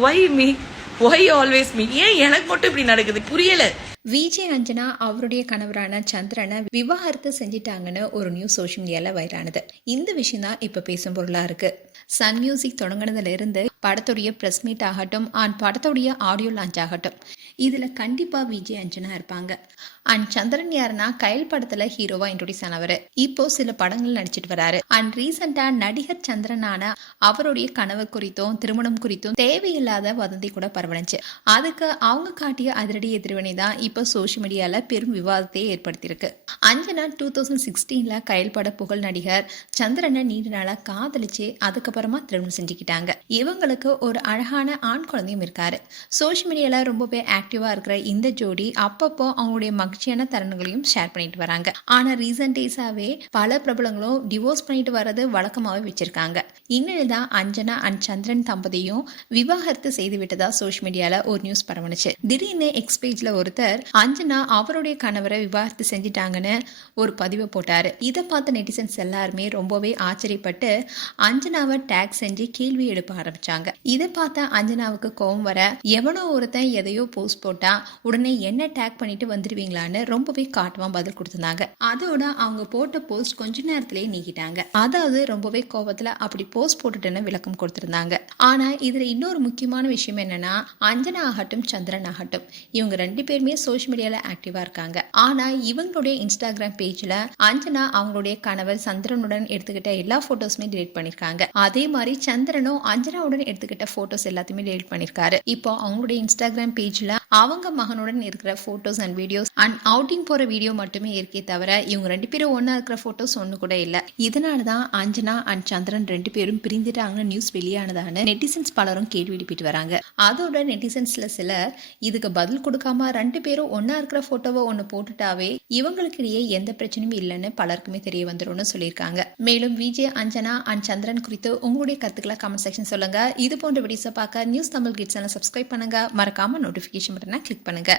Y me, why always me? ஏன் எனக்கு மட்டும் இப்படி நடக்குது புரியல. விஜய் அஞ்சனா அவருடைய கணவரான சந்திரனை விவாகரத்து செஞ்சிட்டாங்கன்னு ஒரு நியூஸ் சோஷியல் மீடியால வைரானது. இந்த விஷயம் தான் இப்ப பேசும் பொருளா இருக்கு. சன் மியூசிக் தொடங்கினதுல இருந்து படத்துடைய பிரஸ் மீட் ஆகட்டும் அண்ட் படத்துடைய ஆடியோ லான்ச் ஆகட்டும், இதுல கண்டிப்பா விஜய் அஞ்சனா இருப்பாங்க. அண்ட் சந்திரன் யாருன்னா கயல் படத்துல ஹீரோவா இன்ட்ரோடியூஸ் ஆனவர். இப்போ சில படங்கள் நடிச்சிட்டு வராரு. அண்ட் ரீசெண்டா நடிகர் சந்திரனான அவருடைய கணவர் குறித்தும் திருமணம் குறித்தும் தேவையில்லாத வதந்தி கூட பரவலைச்சு. அதுக்கு அவங்க காட்டிய அதிரடி எதிர்வினை தான் இப்போ சோஷியல் மீடியால பெரும் விவாதத்தை ஏற்படுத்தியிருக்கு. அஞ்சனா 2016 கயல் பட புகழ் நடிகர் சந்திரனை நீண்ட நாளா காதலிச்சு அதுக்கப்புறமா திருமணம் செஞ்சுக்கிட்டாங்க. இவங்களுக்கு ஒரு அழகான ஆண் குழந்தையும் இருக்காரு. சோஷியல் மீடியால ரொம்பவே ஆக்டிவா இருக்கிற இந்த ஜோடி அப்பப்போ அவங்களுடைய மகிழ்ச்சியான தருணங்களையும் ஷேர் பண்ணிட்டு வராங்க. ஆனா ரீசன்ட் டேஸாவே பல பிரபலங்களும் டிவோர்ஸ் பண்ணிட்டு வர்றது வழக்கமாவே வச்சிருக்காங்க. இந்நிலையில் தான் அஞ்சனா அண்ட் சந்திரன் தம்பதியும் விவாகரத்து செய்து விட்டதா சோஷியல் மீடியால ஒரு நியூஸ் பரவணுச்சு. திடீர்னு எக்ஸ் பேஜ்ல ஒருத்தர் அஞ்சனா அவருடைய கணவரை விவாகரத்து செஞ்சிட்டாங்கன்னு ஒரு பதிவை போட்டாரு. இதை பார்த்த நெட்டிசன்ஸ் எல்லாருமே ரொம்பவே ஆச்சரியப்பட்டு அஞ்சனாவை டேக் செஞ்சு கேள்வி எழுப்ப ஆரம்பிச்சாங்க. இதை பார்த்த அஞ்சனாவுக்கு கோவம் வர, எவனோ ஒருத்தன் எதையோ போஸ்ட் போட்டா உடனே என்ன டேக் பண்ணிட்டு வந்துருவீங்களான்னு ரொம்பவே காட்டுவா பதில் கொடுத்திருந்தாங்க. அதோட அவங்க போட்ட போஸ்ட் கொஞ்ச நேரத்திலேயே நீக்கிட்டாங்க. அதாவது ரொம்பவே கோபத்துல அப்படி போஸ்ட் போட்டுட்டுன்னு விளக்கம் கொடுத்திருந்தாங்க. ஆனா இதுல இன்னொரு முக்கியமான விஷயம் என்னன்னா, அஞ்சனா ஆகட்டும் சந்திரன் ஆகட்டும் இவங்க ரெண்டு பேருமே சோஷியல் மீடியால ஆக்டிவா இருக்காங்க. ஆனா இவங்களுடைய இன்ஸ்டாகிராம் பேஜ்ல அஞ்சனா அவங்களுடைய கணவர் சந்திரனுடன் எடுத்துக்கிட்ட எல்லா போட்டோஸுமே டிலீட் பண்ணிருக்காங்க. அதே மாதிரி சந்திரனும் அஞ்சனாவுடன் எடுத்துக்கிட்ட போட்டோஸ் எல்லாத்தையுமே டிலீட் பண்ணிருக்காரு. இப்போ அவங்களுடைய இன்ஸ்டாகிராம் பேஜ்ல அவங்க மகனுடன் இருக்கிற photos and videos and outing போற வீடியோ மட்டுமே இருக்கே தவிர இவங்க ரெண்டு பேரும் ஒன்னா இருக்கிற போட்டோஸ் ஒண்ணு கூட இல்ல. இதனாலதான் அஞ்சனா அண்ட் சந்திரன் ரெண்டு பேரும் பிரிந்துட்டாங்கன்னு நியூஸ் வெளியானதான நெட்டிசன்ஸ் பலரும் கேள்வி எழுப்பிட்டு வராங்க. அதோட நெட்டிசன்ஸ்ல சிலர் இதுக்கு பதில் கொடுக்காம ரெண்டு பேரும் ஒன்னா இருக்கிற போட்டோவை ஒண்ணு போட்டுட்டாவே இவங்களுக்கு இடையே எந்த பிரச்சனையும் இல்லைன்னு பலருக்குமே தெரிய வந்துடும் சொல்லியிருக்காங்க. மேலும் விஜய் அஞ்சனா அண்ட் சந்திரன் குறித்து உங்களுடைய கருத்துக்களை கமெண்ட் செக்ஷன் சொல்லுங்க. இது போன்ற வீடியோஸை பார்க்க news Tamil kids channel subscribe பண்ணுங்க. மறக்காம நோட்டிபிகேஷன் பட்டனை கிளிக் பண்ணுங்க.